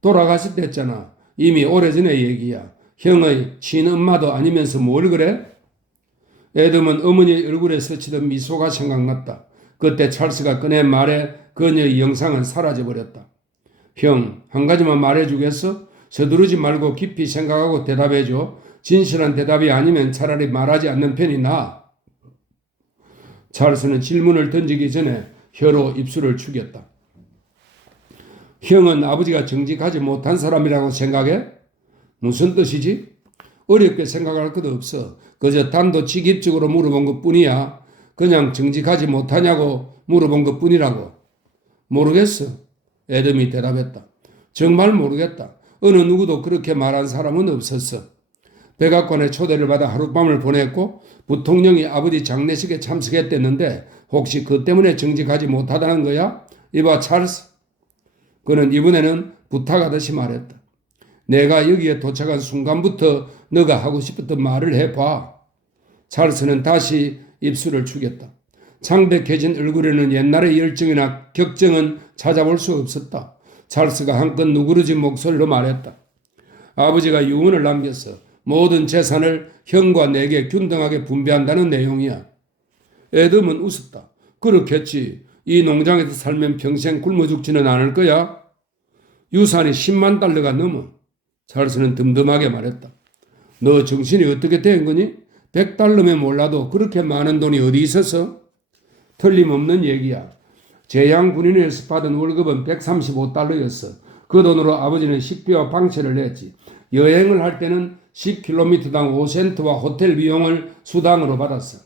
돌아가셨댔잖아. 이미 오래전의 얘기야. 형의 친엄마도 아니면서 뭘 그래? 에덤은 어머니의 얼굴에 스치던 미소가 생각났다. 그때 찰스가 꺼낸 말에 그녀의 영상은 사라져버렸다. 형, 한 가지만 말해주겠어? 서두르지 말고 깊이 생각하고 대답해줘. 진실한 대답이 아니면 차라리 말하지 않는 편이 나아. 찰스는 질문을 던지기 전에 혀로 입술을 축였다. 형은 아버지가 정직하지 못한 사람이라고 생각해? 무슨 뜻이지? 어렵게 생각할 것도 없어. 그저 단도직입적으로 물어본 것뿐이야. 그냥 정직하지 못하냐고 물어본 것뿐이라고. 모르겠어. 에덤이 대답했다. 정말 모르겠다. 어느 누구도 그렇게 말한 사람은 없었어. 백악관에 초대를 받아 하룻밤을 보냈고 부통령이 아버지 장례식에 참석했댔는데 혹시 그 때문에 정직하지 못하다는 거야? 이봐 찰스. 그는 이번에는 부탁하듯이 말했다. 내가 여기에 도착한 순간부터 너가 하고 싶었던 말을 해봐. 찰스는 다시 입술을 축였다. 창백해진 얼굴에는 옛날의 열정이나 격정은 찾아볼 수 없었다. 찰스가 한껏 누그러진 목소리로 말했다. 아버지가 유언을 남겨서 모든 재산을 형과 내게 균등하게 분배한다는 내용이야. 애덤은 웃었다. 그렇겠지. 이 농장에서 살면 평생 굶어 죽지는 않을 거야. 유산이 10만 달러가 넘어. 찰스는 듬듬하게 말했다. 너 정신이 어떻게 된 거니? 100달러면 몰라도 그렇게 많은 돈이 어디 있어서? 틀림없는 얘기야. 제양 군인에서 받은 월급은 135달러였어. 그 돈으로 아버지는 식비와 방채를 냈지. 여행을 할 때는 10km당 5센트와 호텔 비용을 수당으로 받았어.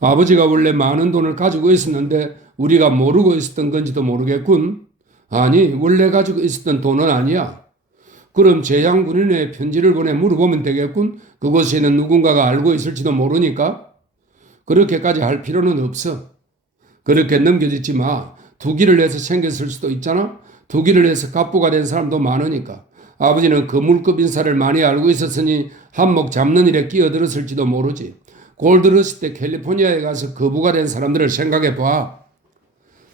아버지가 원래 많은 돈을 가지고 있었는데 우리가 모르고 있었던 건지도 모르겠군. 아니, 원래 가지고 있었던 돈은 아니야. 그럼 제양 군인에 편지를 보내 물어보면 되겠군. 그곳에는 누군가가 알고 있을지도 모르니까. 그렇게까지 할 필요는 없어. 그렇게 넘겨짓지 마. 투기를 해서 생겼을 수도 있잖아. 투기를 해서 갑부가 된 사람도 많으니까. 아버지는 거물급 인사를 많이 알고 있었으니 한몫 잡는 일에 끼어들었을지도 모르지. 골드러시 때 캘리포니아에 가서 거부가 된 사람들을 생각해 봐.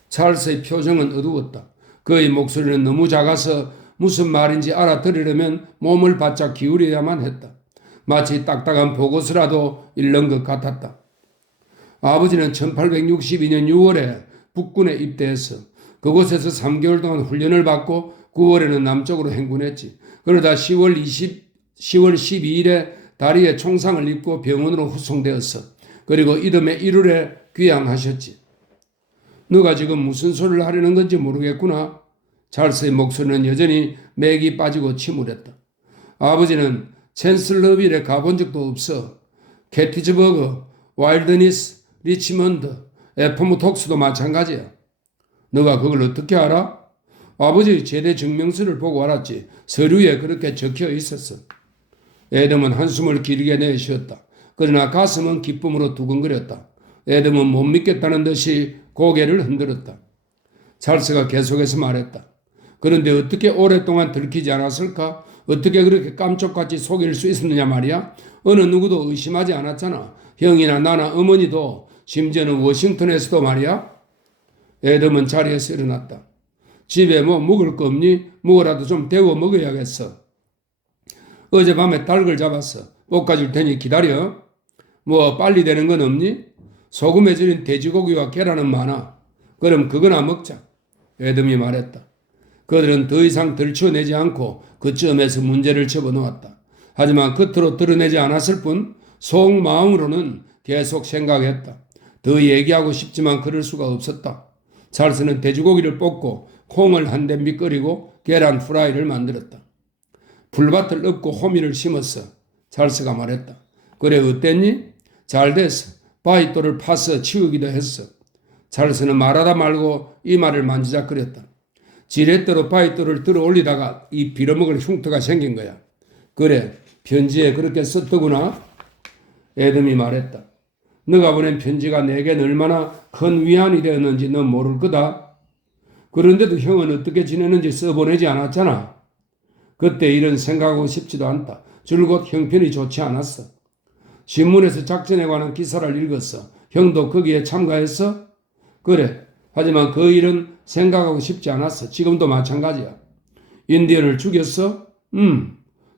찰스의 표정은 어두웠다. 그의 목소리는 너무 작아서 무슨 말인지 알아들으려면 몸을 바짝 기울여야만 했다. 마치 딱딱한 보고서라도 읽는 것 같았다. 아버지는 1862년 6월에 북군에 입대해서 그곳에서 3개월 동안 훈련을 받고 9월에는 남쪽으로 행군했지. 그러다 10월 12일에 다리에 총상을 입고 병원으로 후송되었어. 그리고 이듬해 1월에 귀향하셨지. 너가 지금 무슨 소리를 하려는 건지 모르겠구나. 찰스의 목소리는 여전히 맥이 빠지고 침울했다. 아버지는 챈슬러빌에 가본 적도 없어. 게티즈버그, 와일드니스, 리치먼드, 에퍼무톡스도 마찬가지야. 너가 그걸 어떻게 알아? 아버지의 제대 증명서를 보고 알았지. 서류에 그렇게 적혀 있었어. 애덤은 한숨을 길게 내쉬었다. 그러나 가슴은 기쁨으로 두근거렸다. 애덤은 못 믿겠다는 듯이 고개를 흔들었다. 찰스가 계속해서 말했다. 그런데 어떻게 오랫동안 들키지 않았을까? 어떻게 그렇게 깜짝같이 속일 수 있었느냐 말이야? 어느 누구도 의심하지 않았잖아. 형이나 나나 어머니도 심지어는 워싱턴에서도 말이야. 애덤은 자리에서 일어났다. 집에 뭐 먹을 거 없니? 뭐라도 좀 데워 먹어야겠어. 어젯밤에 닭을 잡았어. 볶아줄 테니 기다려. 뭐 빨리 되는 건 없니? 소금에 절인 돼지고기와 계란은 많아. 그럼 그거나 먹자. 애덤이 말했다. 그들은 더 이상 들춰내지 않고 그쯤에서 문제를 접어놓았다. 하지만 겉으로 드러내지 않았을 뿐 속마음으로는 계속 생각했다. 더 얘기하고 싶지만 그럴 수가 없었다. 찰스는 돼지고기를 볶고 콩을 한 냄비 끓이고 계란 프라이를 만들었다. 풀밭을 엎고 호미를 심었어. 찰스가 말했다. 그래 어땠니? 잘 됐어. 바위돌을 파서 치우기도 했어. 찰스는 말하다 말고 이마를 만지작거렸다. 지렛대로 바위돌을 들어 올리다가 이 빌어먹을 흉터가 생긴 거야. 그래, 편지에 그렇게 썼더구나. 애덤이 말했다. 너가 보낸 편지가 내겐 얼마나 큰 위안이 되었는지 넌 모를 거다. 그런데도 형은 어떻게 지내는지 써보내지 않았잖아. 그때 이런 생각하고 싶지도 않다. 줄곧 형편이 좋지 않았어. 신문에서 작전에 관한 기사를 읽었어. 형도 거기에 참가했어? 그래. 하지만 그 일은 생각하고 싶지 않았어. 지금도 마찬가지야. 인디언을 죽였어?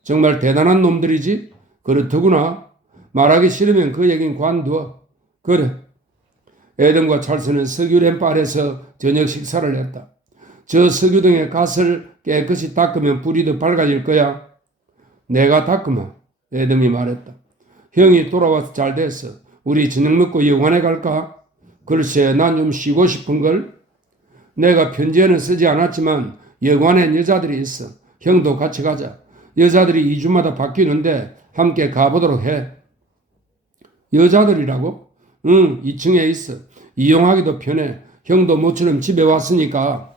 정말 대단한 놈들이지? 그렇더구나. 말하기 싫으면 그 얘긴 관두어. 그래. 애덤과 찰스는 석유램빨에서 저녁 식사를 했다. 저 석유등의 갓을 깨끗이 닦으면 불이 더 밝아질 거야. 내가 닦으마. 애덤이 말했다. 형이 돌아와서 잘 됐어. 우리 저녁 먹고 여관에 갈까? 글쎄, 난 좀 쉬고 싶은걸. 내가 편지에는 쓰지 않았지만 여관엔 여자들이 있어. 형도 같이 가자. 여자들이 2주마다 바뀌는데 함께 가보도록 해. 여자들이라고? 응, 2층에 있어. 이용하기도 편해. 형도 모처럼 집에 왔으니까.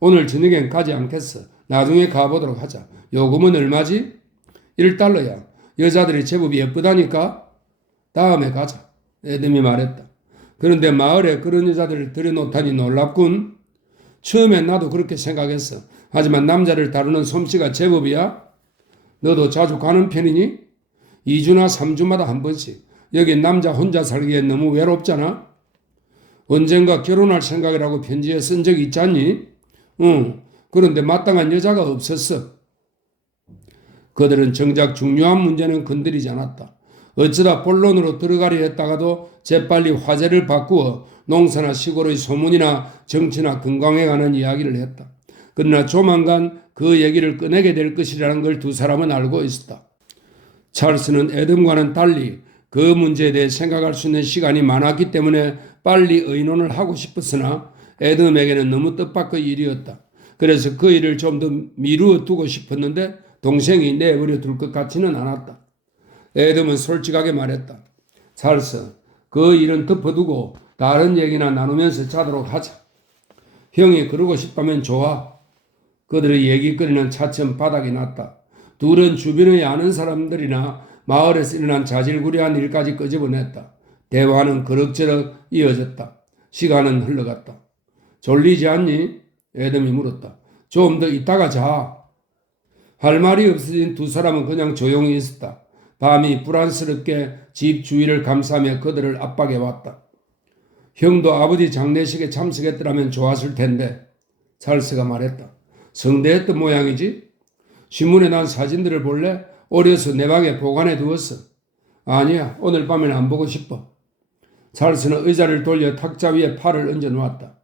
오늘 저녁엔 가지 않겠어. 나중에 가보도록 하자. 요금은 얼마지? $1야. 여자들이 제법 예쁘다니까. 다음에 가자. 애덤이 말했다. 그런데 마을에 그런 여자들을 들여놓다니 놀랍군. 처음엔 나도 그렇게 생각했어. 하지만 남자를 다루는 솜씨가 제법이야. 너도 자주 가는 편이니? 2주나 3주마다 한 번씩. 여기 남자 혼자 살기엔 너무 외롭잖아. 언젠가 결혼할 생각이라고 편지에 쓴 적이 있지 않니? 응. 그런데 마땅한 여자가 없었어. 그들은 정작 중요한 문제는 건드리지 않았다. 어쩌다 본론으로 들어가려 했다가도 재빨리 화제를 바꾸어 농사나 시골의 소문이나 정치나 건강에 관한 이야기를 했다. 그러나 조만간 그 얘기를 꺼내게 될 것이라는 걸 두 사람은 알고 있었다. 찰스는 애덤과는 달리 그 문제에 대해 생각할 수 있는 시간이 많았기 때문에 빨리 의논을 하고 싶었으나 애덤에게는 너무 뜻밖의 일이었다. 그래서 그 일을 좀 더 미루어 두고 싶었는데 동생이 내버려 둘 것 같지는 않았다. 애덤은 솔직하게 말했다. 찰스, 그 일은 덮어두고 다른 얘기나 나누면서 자도록 하자. 형이 그러고 싶다면 좋아. 그들의 얘기거리는 차츰 바닥이 났다. 둘은 주변의 아는 사람들이나 마을에서 일어난 자질구레한 일까지 끄집어냈다. 대화는 그럭저럭 이어졌다. 시간은 흘러갔다. 졸리지 않니? 애덤이 물었다. 좀 더 있다가 자. 할 말이 없어진 두 사람은 그냥 조용히 있었다. 밤이 불안스럽게 집 주위를 감싸며 그들을 압박해왔다. 형도 아버지 장례식에 참석했더라면 좋았을 텐데, 찰스가 말했다. 성대했던 모양이지? 신문에 난 사진들을 볼래? 어려서 내 방에 보관해 두었어. 아니야, 오늘 밤에는 안 보고 싶어. 찰스는 의자를 돌려 탁자 위에 팔을 얹어 놓았다.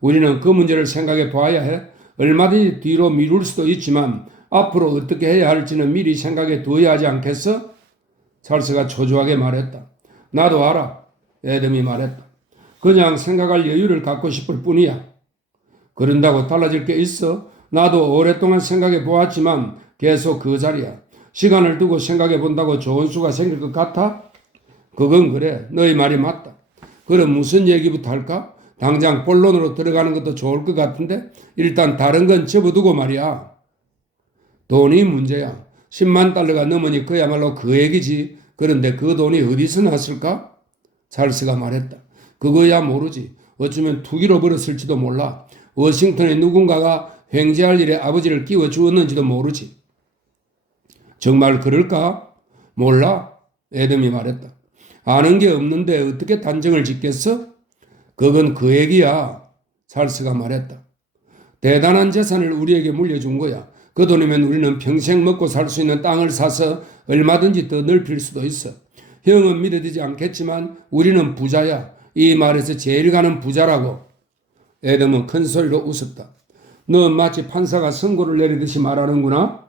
우리는 그 문제를 생각해 봐야 해. 얼마든지 뒤로 미룰 수도 있지만 앞으로 어떻게 해야 할지는 미리 생각해 두어야 하지 않겠어? 찰스가 초조하게 말했다. 나도 알아. 애덤이 말했다. 그냥 생각할 여유를 갖고 싶을 뿐이야. 그런다고 달라질 게 있어? 나도 오랫동안 생각해 보았지만 계속 그 자리야. 시간을 두고 생각해 본다고 좋은 수가 생길 것 같아? 그건 그래. 너희 말이 맞다. 그럼 무슨 얘기부터 할까? 당장 본론으로 들어가는 것도 좋을 것 같은데 일단 다른 건 접어두고 말이야. 돈이 문제야. 10만 달러가 넘으니 그야말로 그 얘기지. 그런데 그 돈이 어디서 났을까? 찰스가 말했다. 그거야 모르지. 어쩌면 투기로 벌었을지도 몰라. 워싱턴에 누군가가 횡재할 일에 아버지를 끼워 주었는지도 모르지. 정말 그럴까? 몰라. 애덤이 말했다. 아는 게 없는데 어떻게 단정을 짓겠어? 그건 그 얘기야. 찰스가 말했다. 대단한 재산을 우리에게 물려준 거야. 그 돈이면 우리는 평생 먹고 살 수 있는 땅을 사서 얼마든지 더 넓힐 수도 있어. 형은 믿어지지 않겠지만 우리는 부자야. 이 말에서 제일 가는 부자라고. 애덤은 큰 소리로 웃었다. 너 마치 판사가 선고를 내리듯이 말하는구나.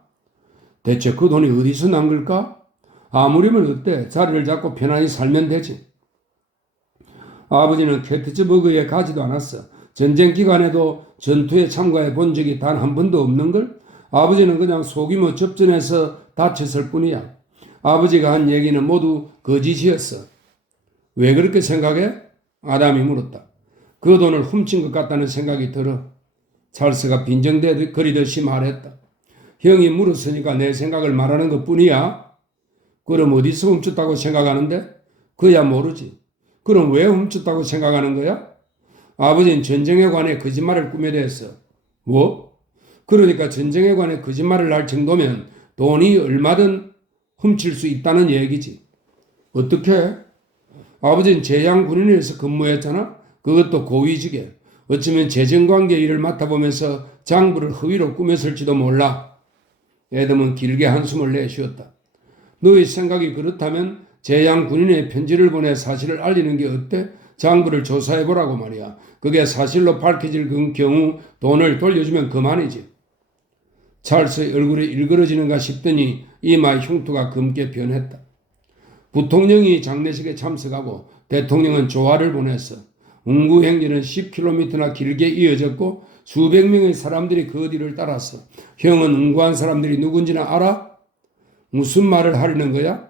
대체 그 돈이 어디서 난 걸까? 아무리면 어때? 자리를 잡고 편안히 살면 되지. 아버지는 게티즈버그에 가지도 않았어. 전쟁 기간에도 전투에 참가해 본 적이 단 한 번도 없는걸? 아버지는 그냥 소규모 접전에서 다쳤을 뿐이야. 아버지가 한 얘기는 모두 거짓이었어. 왜 그렇게 생각해? 아담이 물었다. 그 돈을 훔친 것 같다는 생각이 들어. 찰스가 빈정거리듯이 말했다. 형이 물었으니까 내 생각을 말하는 것 뿐이야. 그럼 어디서 훔쳤다고 생각하는데? 그야 모르지. 그럼 왜 훔쳤다고 생각하는 거야? 아버지는 전쟁에 관해 거짓말을 꾸며댔어. 뭐? 그러니까 전쟁에 관해 거짓말을 할 정도면 돈이 얼마든 훔칠 수 있다는 얘기지. 어떻게? 아버지는 제양군인에서 근무했잖아. 그것도 고위직에. 어쩌면 재정관계 일을 맡아보면서 장부를 허위로 꾸몄을지도 몰라. 애덤은 길게 한숨을 내쉬었다. 너의 생각이 그렇다면 제양군인의 편지를 보내 사실을 알리는 게 어때? 장부를 조사해보라고 말이야. 그게 사실로 밝혀질 경우 돈을 돌려주면 그만이지. 찰스의 얼굴이 일그러지는가 싶더니 이마의 흉터가 검게 변했다. 부통령이 장례식에 참석하고 대통령은 조화를 보냈어. 운구 행진은 10km나 길게 이어졌고 수백 명의 사람들이 그 뒤를 따랐어. 형은 운구한 사람들이 누군지는 알아? 무슨 말을 하려는 거야?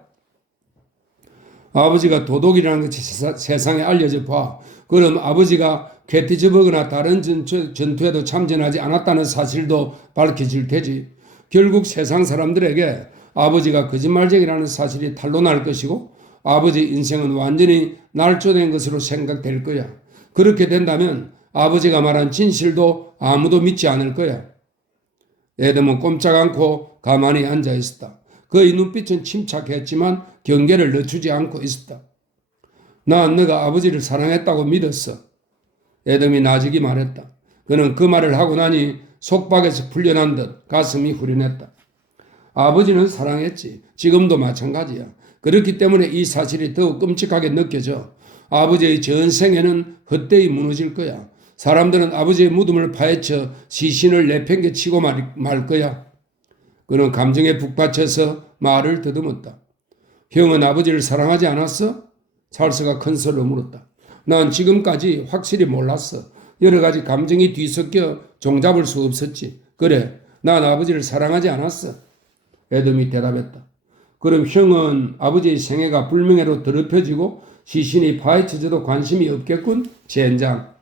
아버지가 도둑이라는 것이 세상에 알려져 봐. 그럼 아버지가 게티즈버그나 다른 전투에도 참전하지 않았다는 사실도 밝혀질 테지. 결국 세상 사람들에게 아버지가 거짓말쟁이라는 사실이 탄로날 것이고 아버지 인생은 완전히 날조된 것으로 생각될 거야. 그렇게 된다면 아버지가 말한 진실도 아무도 믿지 않을 거야. 애덤은 꼼짝 않고 가만히 앉아 있었다. 그의 눈빛은 침착했지만 경계를 늦추지 않고 있었다. 난 너가 아버지를 사랑했다고 믿었어. 에돔이 나직이 말했다. 그는 그 말을 하고 나니 속박에서 풀려난 듯 가슴이 후련했다. 아버지는 사랑했지. 지금도 마찬가지야. 그렇기 때문에 이 사실이 더욱 끔찍하게 느껴져. 아버지의 전생에는 헛되이 무너질 거야. 사람들은 아버지의 무덤을 파헤쳐 시신을 내팽개치고 말 거야. 그는 감정에 북받쳐서 말을 더듬었다. 형은 아버지를 사랑하지 않았어? 찰스가 큰 소리로 물었다. 난 지금까지 확실히 몰랐어. 여러 가지 감정이 뒤섞여 종잡을 수 없었지. 그래, 난 아버지를 사랑하지 않았어. 에돔이 대답했다. 그럼 형은 아버지의 생애가 불명예로 더럽혀지고 시신이 파헤쳐져도 관심이 없겠군? 젠장.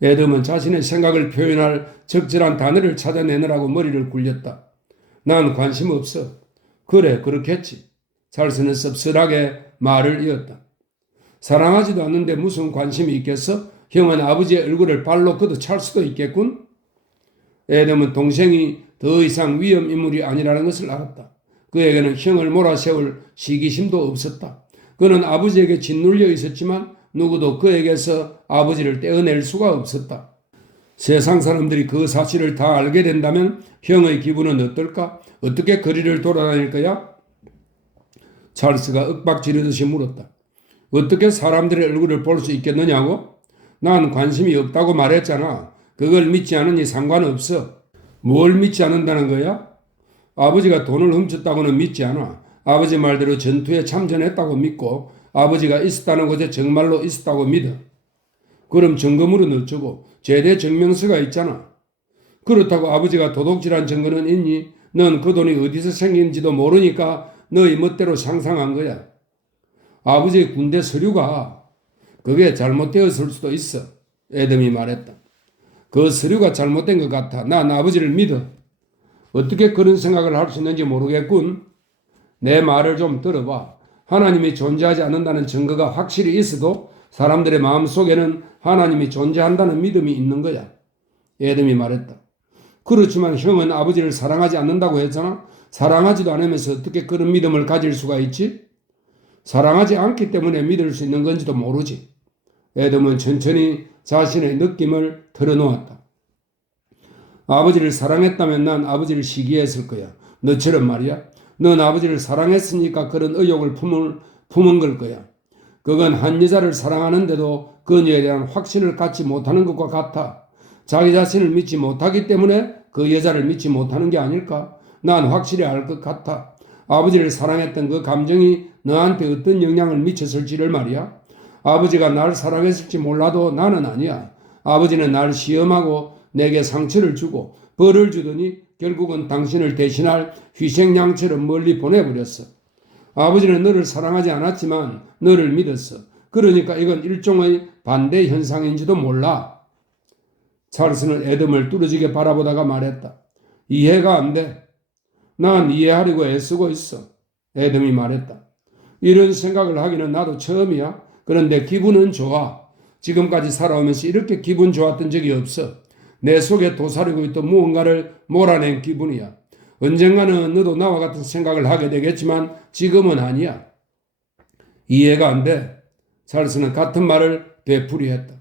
에돔은 자신의 생각을 표현할 적절한 단어를 찾아내느라고 머리를 굴렸다. 난 관심 없어. 그래, 그렇겠지. 찰스는 씁쓸하게 말을 이었다. 사랑하지도 않는데 무슨 관심이 있겠어? 형은 아버지의 얼굴을 발로 걷어찰 수도 있겠군? 에돔은 동생이 더 이상 위험 인물이 아니라는 것을 알았다. 그에게는 형을 몰아세울 시기심도 없었다. 그는 아버지에게 짓눌려 있었지만 누구도 그에게서 아버지를 떼어낼 수가 없었다. 세상 사람들이 그 사실을 다 알게 된다면 형의 기분은 어떨까? 어떻게 거리를 돌아다닐 거야? 찰스가 윽박지르듯이 물었다. 어떻게 사람들의 얼굴을 볼 수 있겠느냐고? 난 관심이 없다고 말했잖아. 그걸 믿지 않으니 상관없어. 뭘 믿지 않는다는 거야? 아버지가 돈을 훔쳤다고는 믿지 않아. 아버지 말대로 전투에 참전했다고 믿고 아버지가 있었다는 곳에 정말로 있었다고 믿어. 그럼 증거물은 어쩌고? 제대 증명서가 있잖아. 그렇다고 아버지가 도둑질한 증거는 있니? 넌 그 돈이 어디서 생긴지도 모르니까 너희 멋대로 상상한 거야. 아버지의 군대 서류가 그게 잘못되었을 수도 있어. 에돔이 말했다. 그 서류가 잘못된 것 같아. 난 아버지를 믿어. 어떻게 그런 생각을 할 수 있는지 모르겠군. 내 말을 좀 들어봐. 하나님이 존재하지 않는다는 증거가 확실히 있어도 사람들의 마음속에는 하나님이 존재한다는 믿음이 있는 거야. 에돔이 말했다. 그렇지만 형은 아버지를 사랑하지 않는다고 했잖아. 사랑하지도 않으면서 어떻게 그런 믿음을 가질 수가 있지? 사랑하지 않기 때문에 믿을 수 있는 건지도 모르지. 에돔은 천천히 자신의 느낌을 털어놓았다. 아버지를 사랑했다면 난 아버지를 시기했을 거야. 너처럼 말이야. 넌 아버지를 사랑했으니까 그런 의욕을 품은 걸 거야. 그건 한 여자를 사랑하는데도 그녀에 대한 확신을 갖지 못하는 것과 같아. 자기 자신을 믿지 못하기 때문에 그 여자를 믿지 못하는 게 아닐까? 난 확실히 알 것 같아. 아버지를 사랑했던 그 감정이 너한테 어떤 영향을 미쳤을지를 말이야. 아버지가 날 사랑했을지 몰라도 나는 아니야. 아버지는 날 시험하고 내게 상처를 주고 벌을 주더니 결국은 당신을 대신할 희생양처럼 멀리 보내버렸어. 아버지는 너를 사랑하지 않았지만 너를 믿었어. 그러니까 이건 일종의 반대 현상인지도 몰라. 찰스는 에돔을 뚫어지게 바라보다가 말했다. 이해가 안 돼. 난 이해하려고 애쓰고 있어. 에돔이 말했다. 이런 생각을 하기는 나도 처음이야. 그런데 기분은 좋아. 지금까지 살아오면서 이렇게 기분 좋았던 적이 없어. 내 속에 도사리고 있던 무언가를 몰아낸 기분이야. 언젠가는 너도 나와 같은 생각을 하게 되겠지만 지금은 아니야. 이해가 안 돼. 찰스는 같은 말을 되풀이했다.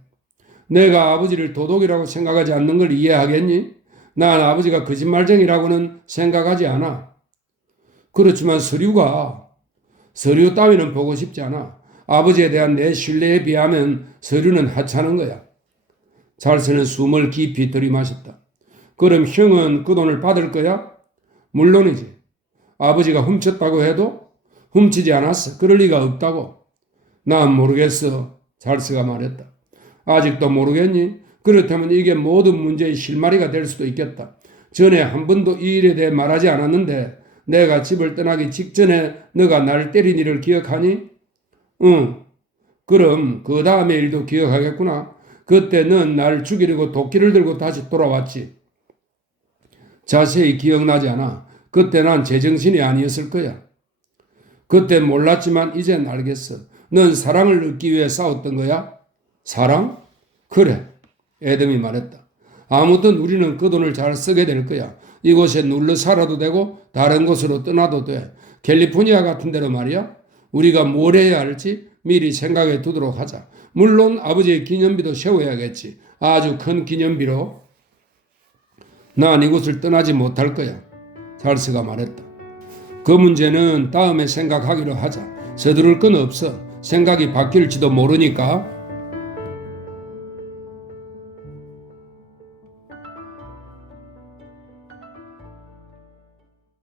내가 아버지를 도둑이라고 생각하지 않는 걸 이해하겠니? 난 아버지가 거짓말쟁이라고는 생각하지 않아. 그렇지만 서류 따위는 보고 싶지 않아. 아버지에 대한 내 신뢰에 비하면 서류는 하찮은 거야. 찰스는 숨을 깊이 들이마셨다. 그럼 형은 그 돈을 받을 거야? 물론이지. 아버지가 훔쳤다고 해도 훔치지 않았어. 그럴 리가 없다고. 난 모르겠어. 찰스가 말했다. 아직도 모르겠니? 그렇다면 이게 모든 문제의 실마리가 될 수도 있겠다. 전에 한 번도 이 일에 대해 말하지 않았는데 내가 집을 떠나기 직전에 너가 날 때린 일을 기억하니? 응. 그럼 그 다음의 일도 기억하겠구나. 그때 넌 날 죽이려고 도끼를 들고 다시 돌아왔지. 자세히 기억나지 않아. 그때 난 제정신이 아니었을 거야. 그때 몰랐지만 이젠 알겠어. 넌 사랑을 얻기 위해 싸웠던 거야? 사랑? 그래. 에돔이 말했다. 아무튼 우리는 그 돈을 잘 쓰게 될 거야. 이곳에 눌러 살아도 되고 다른 곳으로 떠나도 돼. 캘리포니아 같은 데로 말이야. 우리가 뭘 해야 할지 미리 생각해 두도록 하자. 물론 아버지의 기념비도 세워야겠지. 아주 큰 기념비로. 난 이곳을 떠나지 못할 거야. 찰스가 말했다. 그 문제는 다음에 생각하기로 하자. 서두를 건 없어. 생각이 바뀔지도 모르니까.